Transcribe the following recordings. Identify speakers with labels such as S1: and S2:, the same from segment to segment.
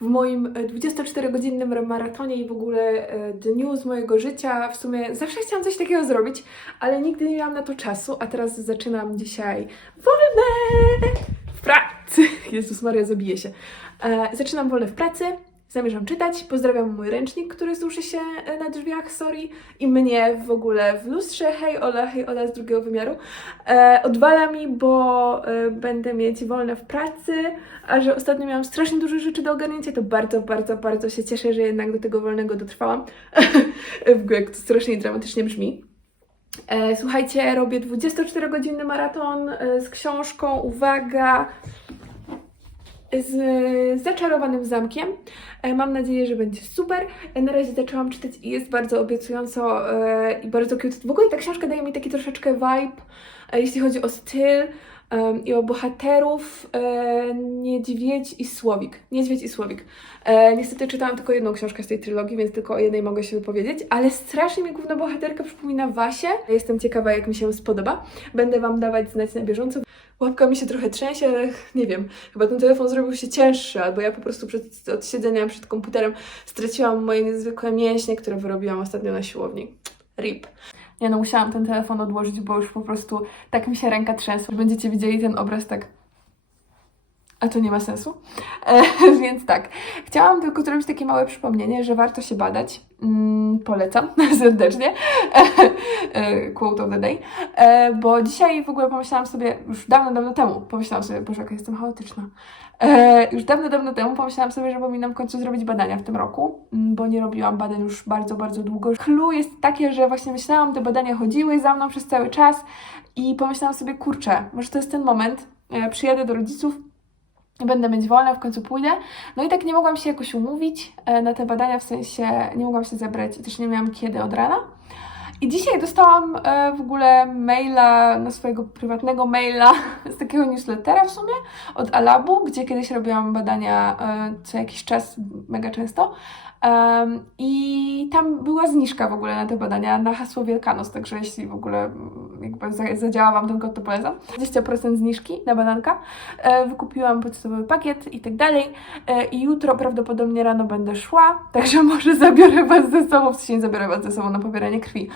S1: W moim e, 24-godzinnym maratonie i w ogóle e, dniu z mojego życia. W sumie zawsze chciałam coś takiego zrobić, ale nigdy nie miałam na to czasu, a teraz zaczynam dzisiaj wolne w pracy. Jezus Maria, zabiję się. E, Zaczynam wolne w pracy. Zamierzam czytać. Pozdrawiam mój ręcznik, który suszy się e, na drzwiach, sorry. I mnie w ogóle w lustrze. Hej Ola, hej Ola z drugiego wymiaru. E, odwala mi, bo e, będę mieć wolne w pracy, a że ostatnio miałam strasznie dużo rzeczy do ogarnięcia, to bardzo, bardzo, bardzo się cieszę, że jednak do tego wolnego dotrwałam. w ogóle to strasznie dramatycznie brzmi. E, słuchajcie, robię 24-godzinny maraton e, z książką, uwaga, z zaczarowanym zamkiem. E, Mam nadzieję, że będzie super. E, Na razie zaczęłam czytać i jest bardzo obiecująco e, i bardzo cute. W ogóle ta książka daje mi taki troszeczkę vibe, jeśli chodzi o styl i o bohaterów. E, Niedźwiedź i Słowik. Niedźwiedź i Słowik. E, niestety czytałam tylko jedną książkę z tej trylogii, więc tylko o jednej mogę się wypowiedzieć, ale strasznie mi główna bohaterka przypomina Wasię. Jestem ciekawa, jak mi się spodoba. Będę Wam dawać znać na bieżąco. Łapka mi się trochę trzęsie, ale nie wiem, chyba ten telefon zrobił się cięższy, albo ja po prostu przed, od siedzenia przed komputerem straciłam moje niezwykłe mięśnie, które wyrobiłam ostatnio na siłowni. RIP. Nie no, musiałam ten telefon odłożyć, bo już po prostu tak mi się ręka trzęsła. Będziecie widzieli ten obraz tak a to nie ma sensu. E, więc tak, chciałam tylko zrobić takie małe przypomnienie, że warto się badać. Mm, polecam serdecznie. E, Quote of the day. E, bo dzisiaj w ogóle pomyślałam sobie, już dawno, dawno temu, pomyślałam sobie, boże, jaka jestem chaotyczna. E, już dawno, dawno temu pomyślałam sobie, że powinnam w końcu zrobić badania w tym roku, mm, bo nie robiłam badań już bardzo, bardzo długo. Clue jest takie, że właśnie myślałam, te badania chodziły za mną przez cały czas i pomyślałam sobie, kurczę, może to jest ten moment, e, przyjadę do rodziców, będę mieć wolne, w końcu pójdę. No i tak nie mogłam się jakoś umówić e, na te badania, w sensie nie mogłam się zebrać i też nie miałam kiedy od rana. I dzisiaj dostałam e, w ogóle maila, na swojego prywatnego maila z takiego newslettera w sumie od Alabu, gdzie kiedyś robiłam badania e, co jakiś czas, mega często. Em, I tam była zniżka w ogóle na te badania na hasło Wielkanoc, także jeśli w ogóle mm, jakby za- zadziała Wam ten kod, to polecam. 20% zniżki na bananka. E, wykupiłam podstawowy pakiet i tak dalej. E, I jutro prawdopodobnie rano będę szła, także może zabiorę Was ze sobą, w sensie nie zabiorę Was ze sobą na pobieranie krwi,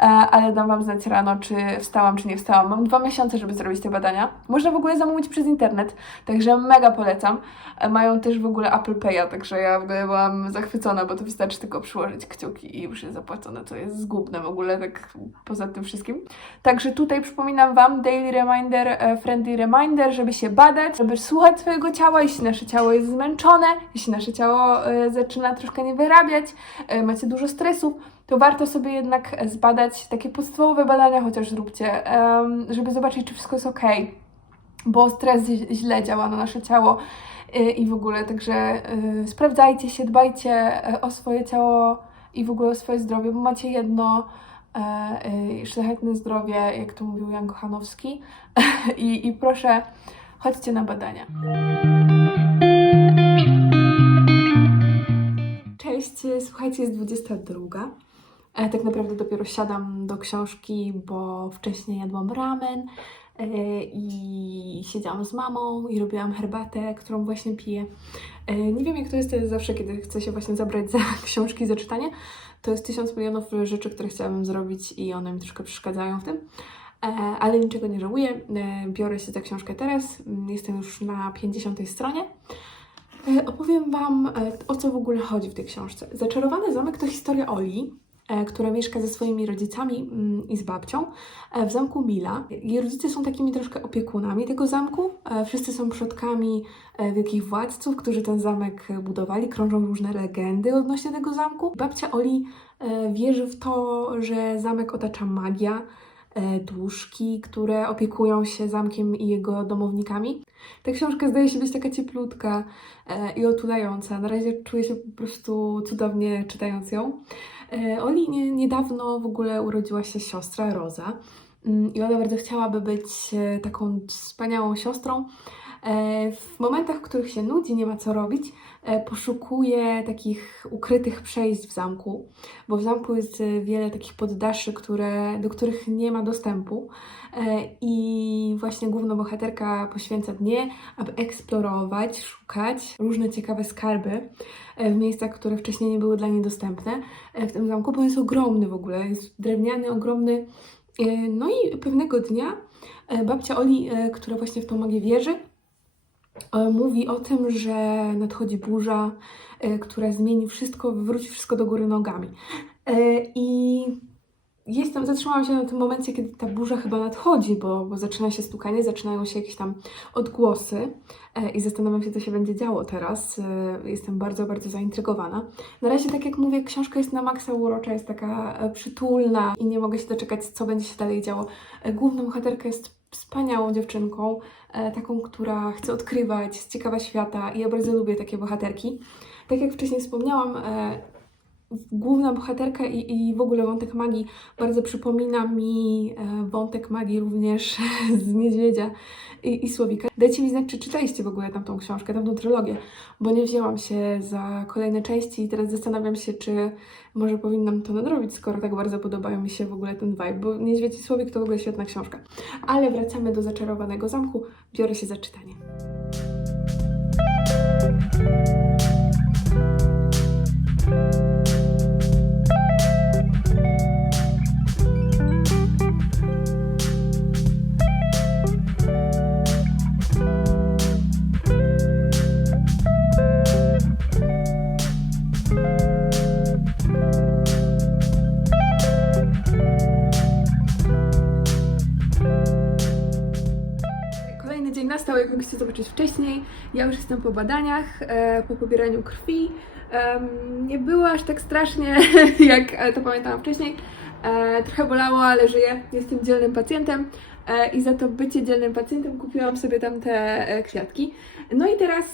S1: e, ale dam Wam znać rano, czy wstałam, czy nie wstałam. Mam dwa miesiące, żeby zrobić te badania. Można w ogóle zamówić przez internet, także mega polecam. E, Mają też w ogóle Apple Pay'a, także ja byłam zachwycona, bo to wystarczy tylko przyłożyć kciuki i już jest zapłacone, co jest zgubne w ogóle, tak poza tym wszystkim. Także tutaj przypominam Wam daily reminder, e, friendly reminder, żeby się badać, żeby słuchać swojego ciała, jeśli nasze ciało jest zmęczone, jeśli nasze ciało e, zaczyna troszkę nie wyrabiać, e, macie dużo stresów, to warto sobie jednak zbadać takie podstawowe badania, chociaż zróbcie, żeby zobaczyć, czy wszystko jest ok, bo stres źle działa na nasze ciało i w ogóle, także y, sprawdzajcie się, dbajcie y, o swoje ciało i w ogóle o swoje zdrowie, bo macie jedno y, szlachetne zdrowie, jak to mówił Jan Kochanowski I, i proszę, chodźcie na badania. Cześć, słuchajcie, jest 22. E, Tak naprawdę dopiero siadam do książki, bo wcześniej jadłam ramen i siedziałam z mamą i robiłam herbatę, którą właśnie piję. E, Nie wiem jak to jest zawsze, kiedy chcę się właśnie zabrać za książki za czytanie. To jest tysiąc milionów rzeczy, które chciałabym zrobić i one mi troszkę przeszkadzają w tym. E, Ale niczego nie żałuję. E, Biorę się za książkę teraz. Mm, Jestem już na 50 stronie. E, Opowiem Wam, e, o co w ogóle chodzi w tej książce. Zaczarowany zamek to historia Oli, e, która mieszka ze swoimi rodzicami mm, i z babcią e, w zamku Mila. Jej rodzice są takimi troszkę opiekunami tego zamku. E, Wszyscy są przodkami e, wielkich władców, którzy ten zamek e, budowali. Krążą różne legendy odnośnie tego zamku. Babcia Oli e, wierzy w to, że zamek otacza magia, e, duszki, które opiekują się zamkiem i jego domownikami. Ta książka zdaje się być taka cieplutka e, i otulająca. Na razie czuję się po prostu cudownie czytając ją. E, Oli nie, niedawno w ogóle urodziła się siostra Roza. Mm, I ona bardzo chciałaby być e, taką wspaniałą siostrą. E, W momentach, w których się nudzi, nie ma co robić, e, poszukuje takich ukrytych przejść w zamku, bo w zamku jest e, wiele takich poddaszy, które, do których nie ma dostępu. E, I właśnie główna bohaterka poświęca dnie, aby eksplorować, szukać różne ciekawe skarby e, w miejscach, które wcześniej nie były dla niej dostępne e, w tym zamku, bo jest ogromny w ogóle, jest drewniany, ogromny. E, No i pewnego dnia e, babcia Oli, e, która właśnie w tą magię wierzy, e, mówi o tym, że nadchodzi burza, e, która zmieni wszystko, wywróci wszystko do góry nogami. E, I jestem, zatrzymałam się na tym momencie, kiedy ta burza chyba nadchodzi, bo, bo zaczyna się stukanie, zaczynają się jakieś tam odgłosy e, i zastanawiam się, co się będzie działo teraz. E, Jestem bardzo, bardzo zaintrygowana. Na razie, tak jak mówię, książka jest na maksa urocza, jest taka e, przytulna i nie mogę się doczekać, co będzie się dalej działo. E, Główna bohaterka jest wspaniałą dziewczynką, e, taką, która chce odkrywać, jest ciekawa świata i ja bardzo lubię takie bohaterki. Tak jak wcześniej wspomniałam, e, główna bohaterka i, i w ogóle wątek magii bardzo przypomina mi e, wątek magii również z Niedźwiedzia i, i Słowika. Dajcie mi znać, czy czytaliście w ogóle tamtą książkę, tamtą trylogię, bo nie wzięłam się za kolejne części i teraz zastanawiam się, czy może powinnam to nadrobić, skoro tak bardzo podobają mi się w ogóle ten vibe, bo Niedźwiedź i Słowik to w ogóle świetna książka. Ale wracamy do Zaczarowanego Zamku, biorę się za czytanie. Ja już jestem po badaniach, e, po pobieraniu krwi. Nie było aż tak strasznie, jak e, to pamiętałam wcześniej. E, trochę bolało, ale żyję. Jestem dzielnym pacjentem i za to bycie dzielnym pacjentem kupiłam sobie tam te kwiatki. No i teraz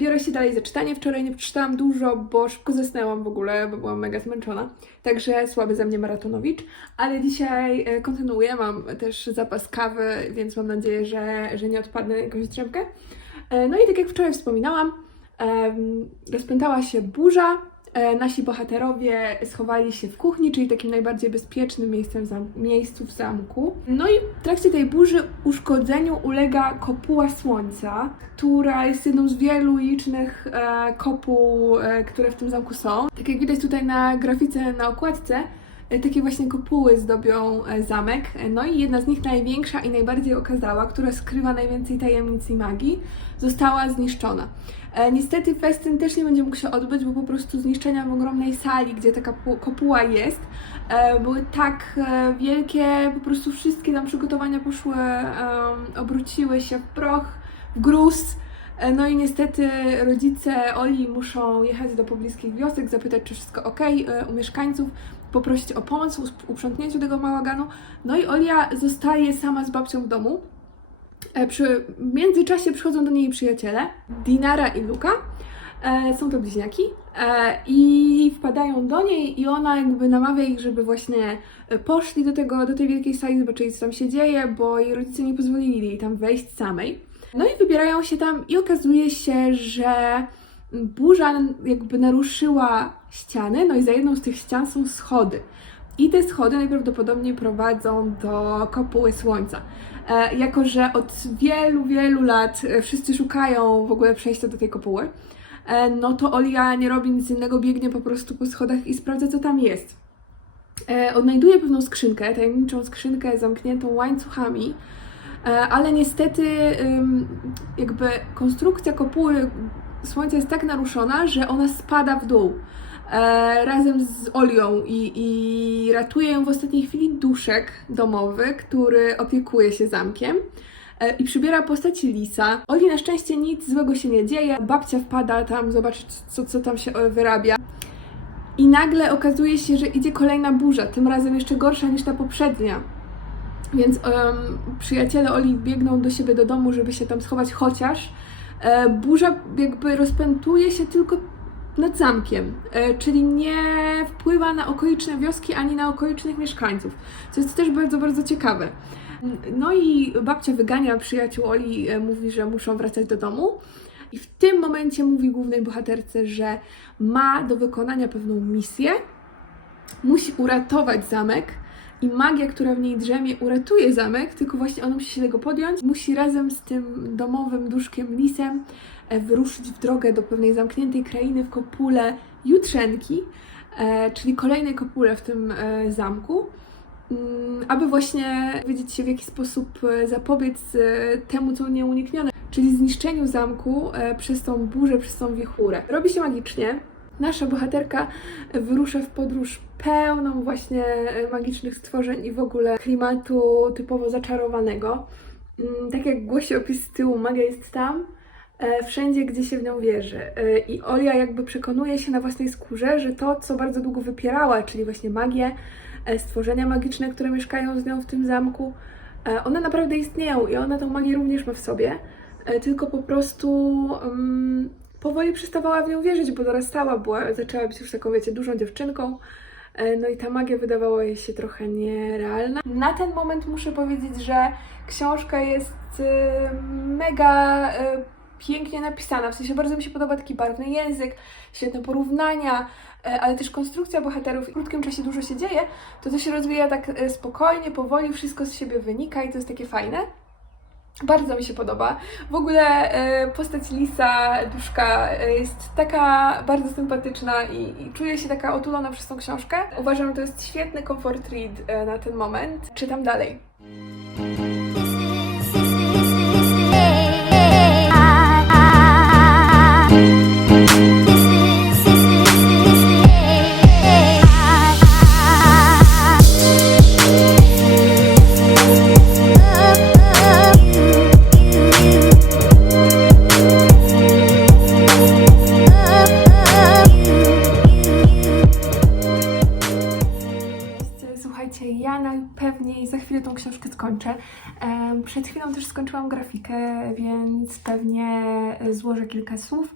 S1: biorę się dalej za czytanie. Wczoraj nie przeczytałam dużo, bo szybko zasnęłam w ogóle, bo byłam mega zmęczona. Także słaby ze mnie maratonowicz. Ale dzisiaj kontynuuję. Mam też zapas kawy, więc mam nadzieję, że, że nie odpadnę jakąś drzemkę. E, No i tak jak wczoraj wspominałam, rozpętała się burza. E, Nasi bohaterowie schowali się w kuchni, czyli takim najbardziej bezpiecznym miejscem w miejscu w zamku. No i w trakcie tej burzy uszkodzeniu ulega kopuła słońca, która jest jedną z wielu licznych e, kopuł, e, które w tym zamku są. Tak jak widać tutaj na grafice na okładce, takie właśnie kopuły zdobią e, zamek. E, No i jedna z nich, największa i najbardziej okazała, która skrywa najwięcej tajemnic i magii, została zniszczona. E, Niestety festyn też nie będzie mógł się odbyć, bo po prostu zniszczenia w ogromnej sali, gdzie taka pu- kopuła jest, e, były tak e, wielkie, po prostu wszystkie tam przygotowania poszły, obróciły się w proch, w gruz. E, No i niestety rodzice Oli muszą jechać do pobliskich wiosek, zapytać, czy wszystko ok u mieszkańców, poprosić o pomoc w uprzątnięciu tego bałaganu. No i Olia zostaje sama z babcią w domu. E, Przy międzyczasie przychodzą do niej przyjaciele, Dinara i Luka. E, są to bliźniaki e, i wpadają do niej i ona jakby namawia ich, żeby właśnie e, poszli do tego, do tej wielkiej sali, zobaczyli co tam się dzieje, bo jej rodzice nie pozwolili jej tam wejść samej. No i wybierają się tam i okazuje się, że burza jakby naruszyła ściany, no i za jedną z tych ścian są schody. I te schody najprawdopodobniej prowadzą do kopuły słońca. E, jako, że od wielu, wielu lat e, wszyscy szukają w ogóle przejścia do tej kopuły, e, no to Olia nie robi nic innego, biegnie po prostu po schodach i sprawdza, co tam jest. E, odnajduje pewną skrzynkę, tajemniczą skrzynkę zamkniętą łańcuchami, ale niestety jakby konstrukcja kopuły słońca jest tak naruszona, że ona spada w dół e, razem z Olią i, i ratuje ją w ostatniej chwili duszek domowy, który opiekuje się zamkiem. E, I przybiera postać Lisa. Oli na szczęście nic złego się nie dzieje. Babcia wpada tam zobaczyć, co, co tam się e, wyrabia. I nagle okazuje się, że idzie kolejna burza, tym razem jeszcze gorsza niż ta poprzednia. Więc em, przyjaciele Oli biegną do siebie do domu, żeby się tam schować, chociaż e, burza jakby rozpętuje się tylko nad zamkiem, e, czyli nie wpływa na okoliczne wioski ani na okolicznych mieszkańców, co jest też bardzo, bardzo ciekawe. No i babcia wygania przyjaciół Oli, e, mówi, że muszą wracać do domu. I w tym momencie mówi głównej bohaterce, że ma do wykonania pewną misję, musi uratować zamek i magia, która w niej drzemie, uratuje zamek, tylko właśnie ona musi się tego podjąć. Musi razem z tym domowym duszkiem Lisem e, wyruszyć w drogę do pewnej zamkniętej krainy w kopule Jutrzenki, e, czyli kolejnej kopule w tym e, zamku. mm, Aby właśnie wiedzieć się, w jaki sposób zapobiec temu, co nieuniknione, czyli zniszczeniu zamku przez tą burzę, przez tą wichurę. Robi się magicznie. Nasza bohaterka wyrusza w podróż pełną właśnie e, magicznych stworzeń i w ogóle klimatu typowo zaczarowanego. Mm, Tak jak głosi opis z tyłu, magia jest tam, e, wszędzie, gdzie się w nią wierzy. E, I Olia jakby przekonuje się na własnej skórze, że to, co bardzo długo wypierała, czyli właśnie magię, stworzenia magiczne, które mieszkają z nią w tym zamku, one naprawdę istnieją i ona tą magię również ma w sobie, tylko po prostu mm, powoli przestawała w nią wierzyć, bo dorastała, była, zaczęła być już taką, wiecie, dużą dziewczynką. E, No i ta magia wydawała jej się trochę nierealna. Na ten moment muszę powiedzieć, że książka jest e, mega e, pięknie napisana. W sensie bardzo mi się podoba taki barwny język, świetne porównania, e, ale też konstrukcja bohaterów. W krótkim czasie dużo się dzieje, to to się rozwija tak e, spokojnie, powoli, wszystko z siebie wynika i to jest takie fajne. Bardzo mi się podoba. W ogóle e, postać Lisa, duszka, e, jest taka bardzo sympatyczna i, i czuję się taka otulona przez tą książkę. Uważam, że to jest świetny comfort read e, na ten moment. Czytam dalej. Chwilą też skończyłam grafikę, więc pewnie złożę kilka słów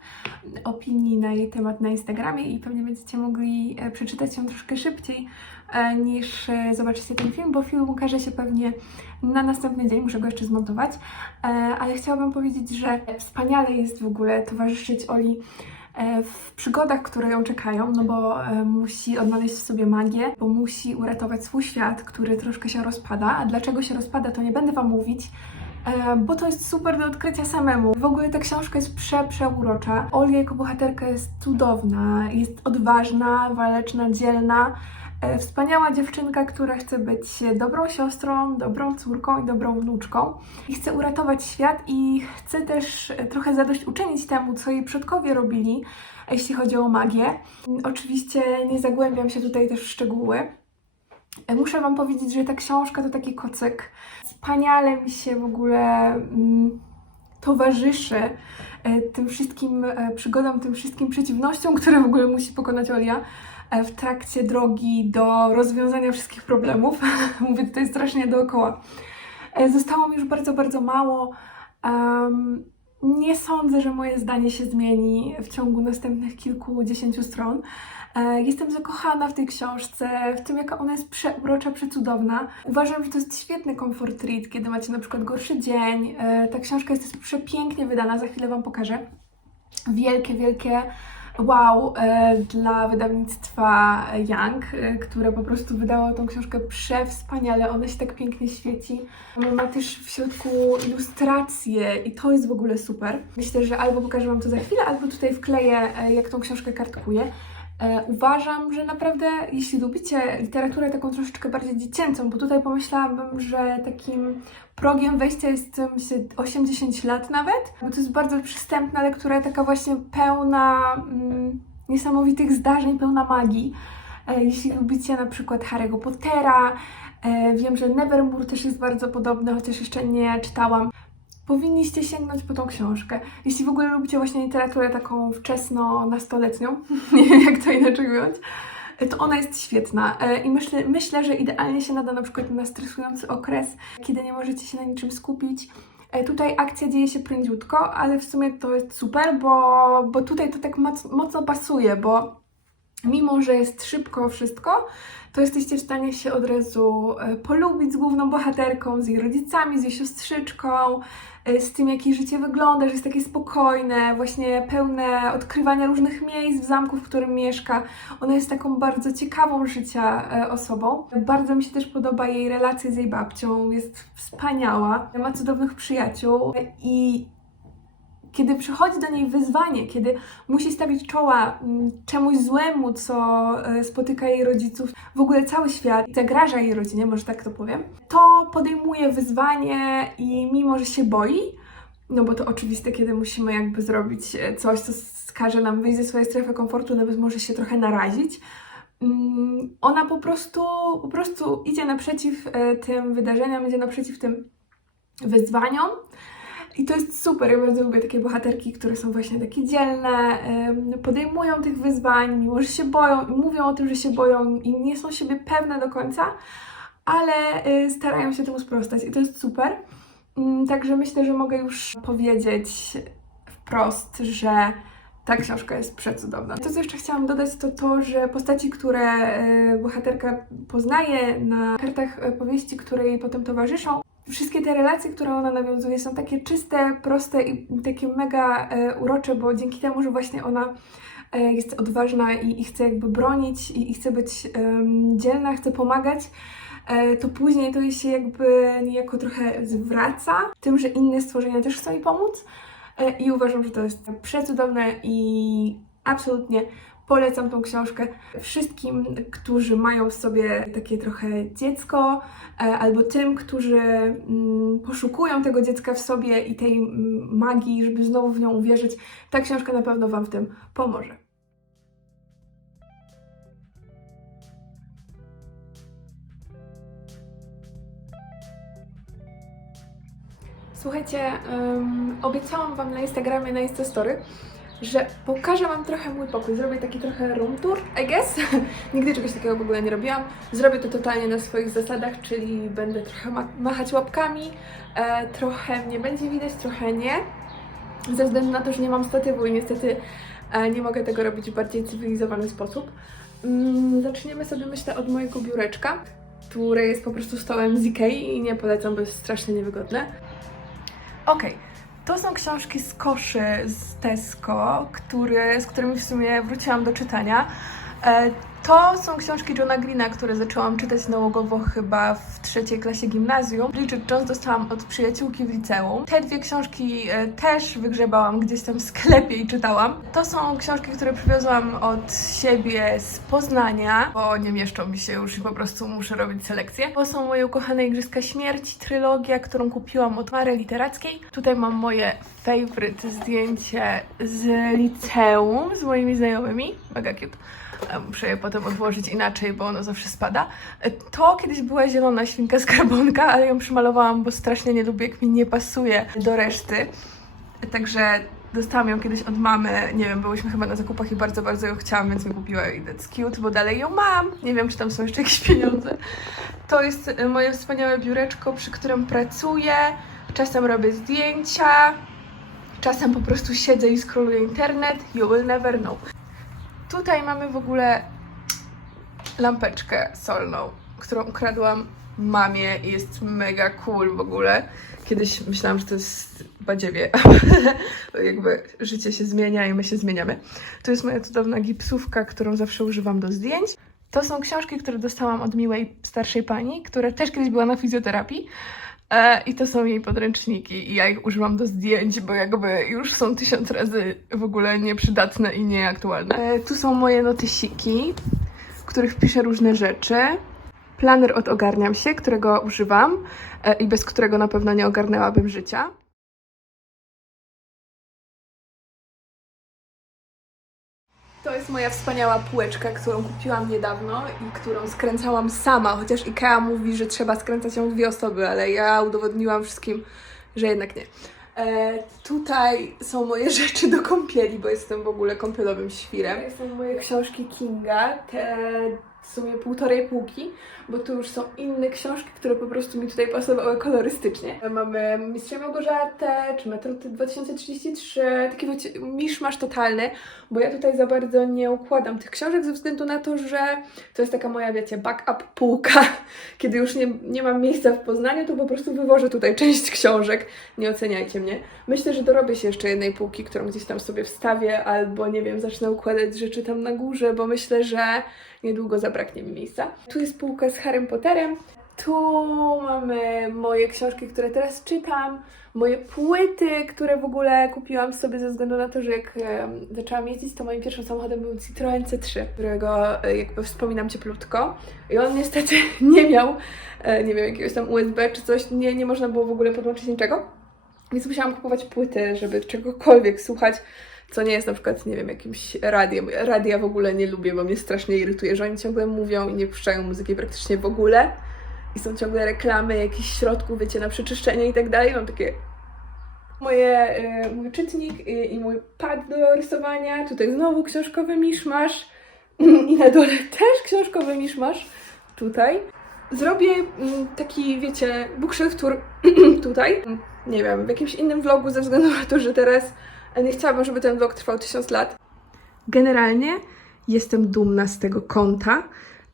S1: opinii na jej temat na Instagramie i pewnie będziecie mogli e, przeczytać ją troszkę szybciej e, niż e, zobaczycie ten film, bo film ukaże się pewnie na następny dzień, muszę go jeszcze zmontować. Ale chciałabym powiedzieć, że wspaniale jest w ogóle towarzyszyć Oli w przygodach, które ją czekają, no bo musi odnaleźć w sobie magię, bo musi uratować swój świat, który troszkę się rozpada. A dlaczego się rozpada, to nie będę Wam mówić, bo to jest super do odkrycia samemu. W ogóle ta książka jest prze, przeurocza. Olia jako bohaterka jest cudowna, jest odważna, waleczna, dzielna. E, Wspaniała dziewczynka, która chce być dobrą siostrą, dobrą córką i dobrą wnuczką. I chce uratować świat i chce też e, trochę zadośćuczynić temu, co jej przodkowie robili, jeśli chodzi o magię. Oczywiście nie zagłębiam się tutaj też w szczegóły. E, Muszę Wam powiedzieć, że ta książka to taki kocyk. Wspaniale mi się w ogóle mm, towarzyszy e, tym wszystkim e, przygodom, tym wszystkim przeciwnościom, które w ogóle musi pokonać Olia e, w trakcie drogi do rozwiązania wszystkich problemów. Mówię tutaj strasznie dookoła. Zostało mi już bardzo, bardzo mało. Em, nie sądzę, że moje zdanie się zmieni w ciągu następnych kilkudziesięciu stron. E, Jestem zakochana w tej książce, w tym jaka ona jest przeurocza, przecudowna. Uważam, że to jest świetny comfort read, kiedy macie na przykład gorszy dzień. E, Ta książka jest przepięknie wydana, za chwilę Wam pokażę. Wielkie, wielkie wow e, dla wydawnictwa Young, które po prostu wydało tą książkę przewspaniale. Ona się tak pięknie świeci. Ma też w środku ilustracje i to jest w ogóle super. Myślę, że albo pokażę Wam to za chwilę, albo tutaj wkleję, jak tą książkę kartkuję. E, Uważam, że naprawdę, jeśli lubicie literaturę taką troszeczkę bardziej dziecięcą, bo tutaj pomyślałabym, że takim progiem wejścia jest myślę, 80 lat nawet, bo to jest bardzo przystępna lektura, taka właśnie pełna mm, niesamowitych zdarzeń, pełna magii. E, Jeśli lubicie na przykład Harry'ego Pottera, e, wiem, że Nevermore też jest bardzo podobny, chociaż jeszcze nie czytałam. Powinniście sięgnąć po tą książkę. Jeśli w ogóle lubicie właśnie literaturę taką wczesno-nastoletnią, nie wiem jak to inaczej ująć, to ona jest świetna E, i myślę, myślę, że idealnie się nada na przykład na stresujący okres, kiedy nie możecie się na niczym skupić. E, Tutaj akcja dzieje się prędziutko, ale w sumie to jest super, bo, bo tutaj to tak moc, mocno pasuje, bo mimo, że jest szybko wszystko, to jesteście w stanie się od razu e, polubić z główną bohaterką, z jej rodzicami, z jej siostrzyczką, e, z tym, jak jej życie wygląda, że jest takie spokojne, właśnie pełne odkrywania różnych miejsc w zamku, w którym mieszka. Ona jest taką bardzo ciekawą życia e, osobą. Bardzo mi się też podoba jej relacja z jej babcią, jest wspaniała, ma cudownych przyjaciół i kiedy przychodzi do niej wyzwanie, kiedy musi stawić czoła mm, czemuś złemu, co e, spotyka jej rodziców, w ogóle cały świat zagraża jej rodzinie, może tak to powiem, to podejmuje wyzwanie i mimo, że się boi, no bo to oczywiste, kiedy musimy jakby zrobić e, coś, co skaże nam wyjść ze swojej strefy komfortu, nawet może się trochę narazić, mm, ona po prostu, po prostu idzie naprzeciw e, tym wydarzeniom, idzie naprzeciw tym wyzwaniom. I to jest super. Ja bardzo lubię takie bohaterki, które są właśnie takie dzielne, podejmują tych wyzwań, mimo że się boją mówią o tym, że się boją i nie są siebie pewne do końca, ale y, starają się temu sprostać i to jest super. Mm, Także myślę, że mogę już powiedzieć wprost, że ta książka jest przecudowna. To, co jeszcze chciałam dodać, to to, że postaci, które y, bohaterka poznaje na kartach y, powieści, które jej potem towarzyszą, wszystkie te relacje, które ona nawiązuje, są takie czyste, proste i takie mega e, urocze, bo dzięki temu, że właśnie ona e, jest odważna i, i chce jakby bronić i, i chce być em, dzielna, chce pomagać, e, to później to jej się jakby niejako trochę zwraca tym, że inne stworzenia też chcą jej pomóc. E, I uważam, że to jest przecudowne i absolutnie polecam tą książkę wszystkim, którzy mają w sobie takie trochę dziecko, e, albo tym, którzy mm, poszukują tego dziecka w sobie i tej mm, magii, żeby znowu w nią uwierzyć. Ta książka na pewno Wam w tym pomoże. Słuchajcie, em, obiecałam Wam na Instagramie, na Instastory, że pokażę Wam trochę mój pokój. Zrobię taki trochę room tour, I guess. Nigdy czegoś takiego w ogóle nie robiłam. Zrobię to totalnie na swoich zasadach, czyli będę trochę ma- machać łapkami, e, trochę mnie będzie widać, trochę nie. Ze względu na to, że nie mam statywu i niestety e, nie mogę tego robić w bardziej cywilizowany sposób. Mm, zaczniemy sobie, myślę, od mojego biureczka, które jest po prostu stołem z Ikei i nie polecam, bo jest strasznie niewygodne. Okej, to są książki z koszy z Tesco, które, z którymi w sumie wróciłam do czytania. To są książki Johna Greena, które zaczęłam czytać nałogowo chyba w trzeciej klasie gimnazjum. Bridget Jones dostałam od przyjaciółki w liceum. Te dwie książki e, też wygrzebałam gdzieś tam w sklepie i czytałam. To są książki, które przywiozłam od siebie z Poznania, bo nie mieszczą mi się już i po prostu muszę robić selekcję. To są moje ukochane Igrzyska Śmierci, trylogia, którą kupiłam od Mary Literackiej. Tutaj mam moje favorite zdjęcie z liceum z moimi znajomymi. Mega cute. Muszę je potem odłożyć inaczej, bo ono zawsze spada. E, To kiedyś była zielona świnka skarbonka, ale ją przymalowałam, bo strasznie nie lubię, jak mi nie pasuje do reszty. Także dostałam ją kiedyś od mamy, nie wiem, byłyśmy chyba na zakupach i bardzo, bardzo ją chciałam, więc mi kupiła i that's cute, bo dalej ją mam. Nie wiem, czy tam są jeszcze jakieś pieniądze. To jest e, moje wspaniałe biureczko, przy którym pracuję. Czasem robię zdjęcia, czasem po prostu siedzę i scrolluję internet. You will never know. Tutaj mamy w ogóle lampeczkę solną, którą ukradłam mamie i jest mega cool w ogóle. Kiedyś myślałam, że to jest badziewie, jakby życie się zmienia i my się zmieniamy. To jest moja cudowna gipsówka, którą zawsze używam do zdjęć. To są książki, które dostałam od miłej starszej pani, która też kiedyś była na fizjoterapii. E, I to są jej podręczniki i ja ich używam do zdjęć, bo jakby już są tysiąc razy w ogóle nieprzydatne i nieaktualne. E, tu są moje notysiki, w których piszę różne rzeczy. Planer od Ogarniam się, którego używam e, i bez którego na pewno nie ogarnęłabym życia. To jest moja wspaniała półeczka, którą kupiłam niedawno i którą skręcałam sama, chociaż IKEA mówi, że trzeba skręcać ją dwie osoby, ale ja udowodniłam wszystkim, że jednak nie. E, tutaj są moje rzeczy do kąpieli, bo jestem w ogóle kąpielowym świrem. Tutaj są moje książki Kinga, te w sumie półtorej półki, bo tu już są inne książki, które po prostu mi tutaj pasowały kolorystycznie. Mamy Mistrza Małgorzatę, czy Metro 2033, taki wiecie, miszmasz totalny, bo ja tutaj za bardzo nie układam tych książek ze względu na to, że to jest taka moja, wiecie, backup półka. Kiedy już nie, nie mam miejsca w Poznaniu, to po prostu wywożę tutaj część książek. Nie oceniajcie mnie. Myślę, że dorobię się jeszcze jednej półki, którą gdzieś tam sobie wstawię, albo nie wiem, zacznę układać rzeczy tam na górze, bo myślę, że niedługo zabraknie mi miejsca. Tu jest półka z Harrym Potterem. Tu mamy moje książki, które teraz czytam, moje płyty, które w ogóle kupiłam sobie ze względu na to, że jak zaczęłam jeździć, to moim pierwszym samochodem był Citroen C3, którego e, jakby wspominam cieplutko. I on niestety nie miał, e, nie wiem, jakiegoś tam USB czy coś, nie, nie można było w ogóle podłączyć niczego. Więc musiałam kupować płyty, żeby czegokolwiek słuchać, co nie jest na przykład, nie wiem, jakimś radiem. Radia w ogóle nie lubię, bo mnie strasznie irytuje, że oni ciągle mówią i nie puszczają muzyki praktycznie w ogóle. I są ciągle reklamy jakichś środków, wiecie, na przeczyszczenie i tak dalej. Mam takie moje, y, mój czytnik y, i mój pad do rysowania. Tutaj znowu książkowy miszmasz. I na dole też książkowy miszmasz. Tutaj. Zrobię mm, taki, wiecie, bookshelf tour tutaj. Nie wiem, w jakimś innym vlogu ze względu na to, że teraz nie chciałabym, żeby ten vlog trwał tysiąc lat. Generalnie jestem dumna z tego konta,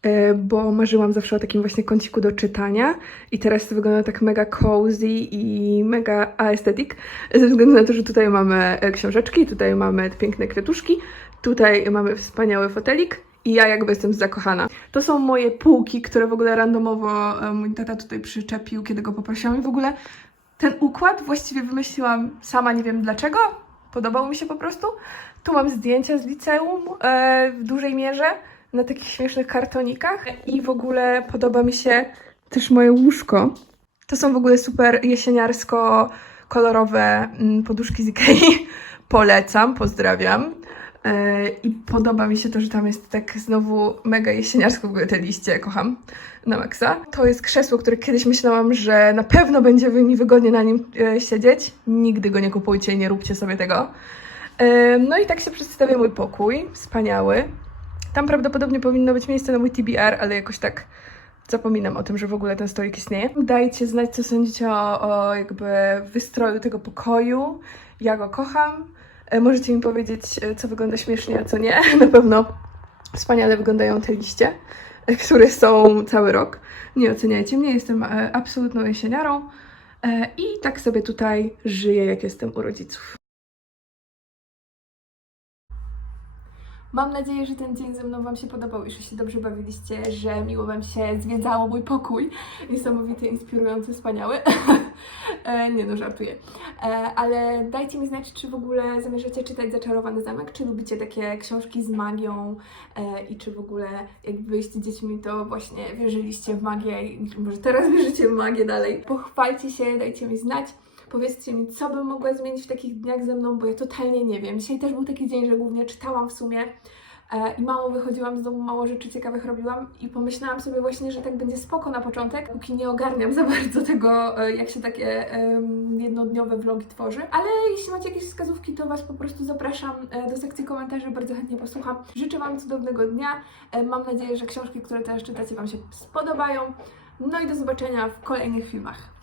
S1: e, bo marzyłam zawsze o takim właśnie kąciku do czytania i teraz to wygląda tak mega cozy i mega aesthetic, ze względu na to, że tutaj mamy e, książeczki, tutaj mamy piękne kwiatuszki, tutaj mamy wspaniały fotelik i ja jakby jestem zakochana. To są moje półki, które w ogóle randomowo e, mój tata tutaj przyczepił, kiedy go poprosiłam i w ogóle ten układ właściwie wymyśliłam sama, nie wiem dlaczego, podobał mi się po prostu. Tu mam zdjęcia z liceum e, w dużej mierze na takich śmiesznych kartonikach i w ogóle podoba mi się też moje łóżko. To są w ogóle super jesieniarsko-kolorowe mm, poduszki z Ikei. Polecam, pozdrawiam. E, I podoba mi się to, że tam jest tak znowu mega jesieniarsko w ogóle te liście, kocham na maksa. To jest krzesło, które kiedyś myślałam, że na pewno będzie mi wygodnie na nim e, siedzieć. Nigdy go nie kupujcie i nie róbcie sobie tego. No i tak się przedstawia mój pokój, wspaniały. Tam prawdopodobnie powinno być miejsce na mój TBR, ale jakoś tak zapominam o tym, że w ogóle ten stolik istnieje. Dajcie znać, co sądzicie o, o jakby wystroju tego pokoju. Ja go kocham. E, Możecie mi powiedzieć, e, co wygląda śmiesznie, a co nie. Na pewno wspaniale wyglądają te liście, które są cały rok. Nie oceniajcie mnie, jestem e, absolutną jesieniarą e, i tak sobie tutaj żyję, jak jestem u rodziców. Mam nadzieję, że ten dzień ze mną Wam się podobał i że się dobrze bawiliście, że miło Wam się zwiedzało mój pokój. Niesamowity, inspirujący, wspaniały. E, nie no, żartuję. E, Ale dajcie mi znać, czy w ogóle zamierzacie czytać Zaczarowany Zamek, czy lubicie takie książki z magią e, i czy w ogóle jak byliście dziećmi, to właśnie wierzyliście w magię i może teraz wierzycie w magię dalej. Pochwalcie się, dajcie mi znać. Powiedzcie mi, co bym mogła zmienić w takich dniach ze mną, bo ja totalnie nie wiem. Dzisiaj też był taki dzień, że głównie czytałam w sumie e, i mało wychodziłam z domu, mało rzeczy ciekawych robiłam i pomyślałam sobie właśnie, że tak będzie spoko na początek, póki nie ogarniam za bardzo tego, e, jak się takie em, jednodniowe vlogi tworzy. Ale jeśli macie jakieś wskazówki, to Was po prostu zapraszam e, do sekcji komentarzy, bardzo chętnie posłucham. Życzę Wam cudownego dnia. Mam nadzieję, że książki, które teraz czytacie Wam się spodobają. No i do zobaczenia w kolejnych filmach.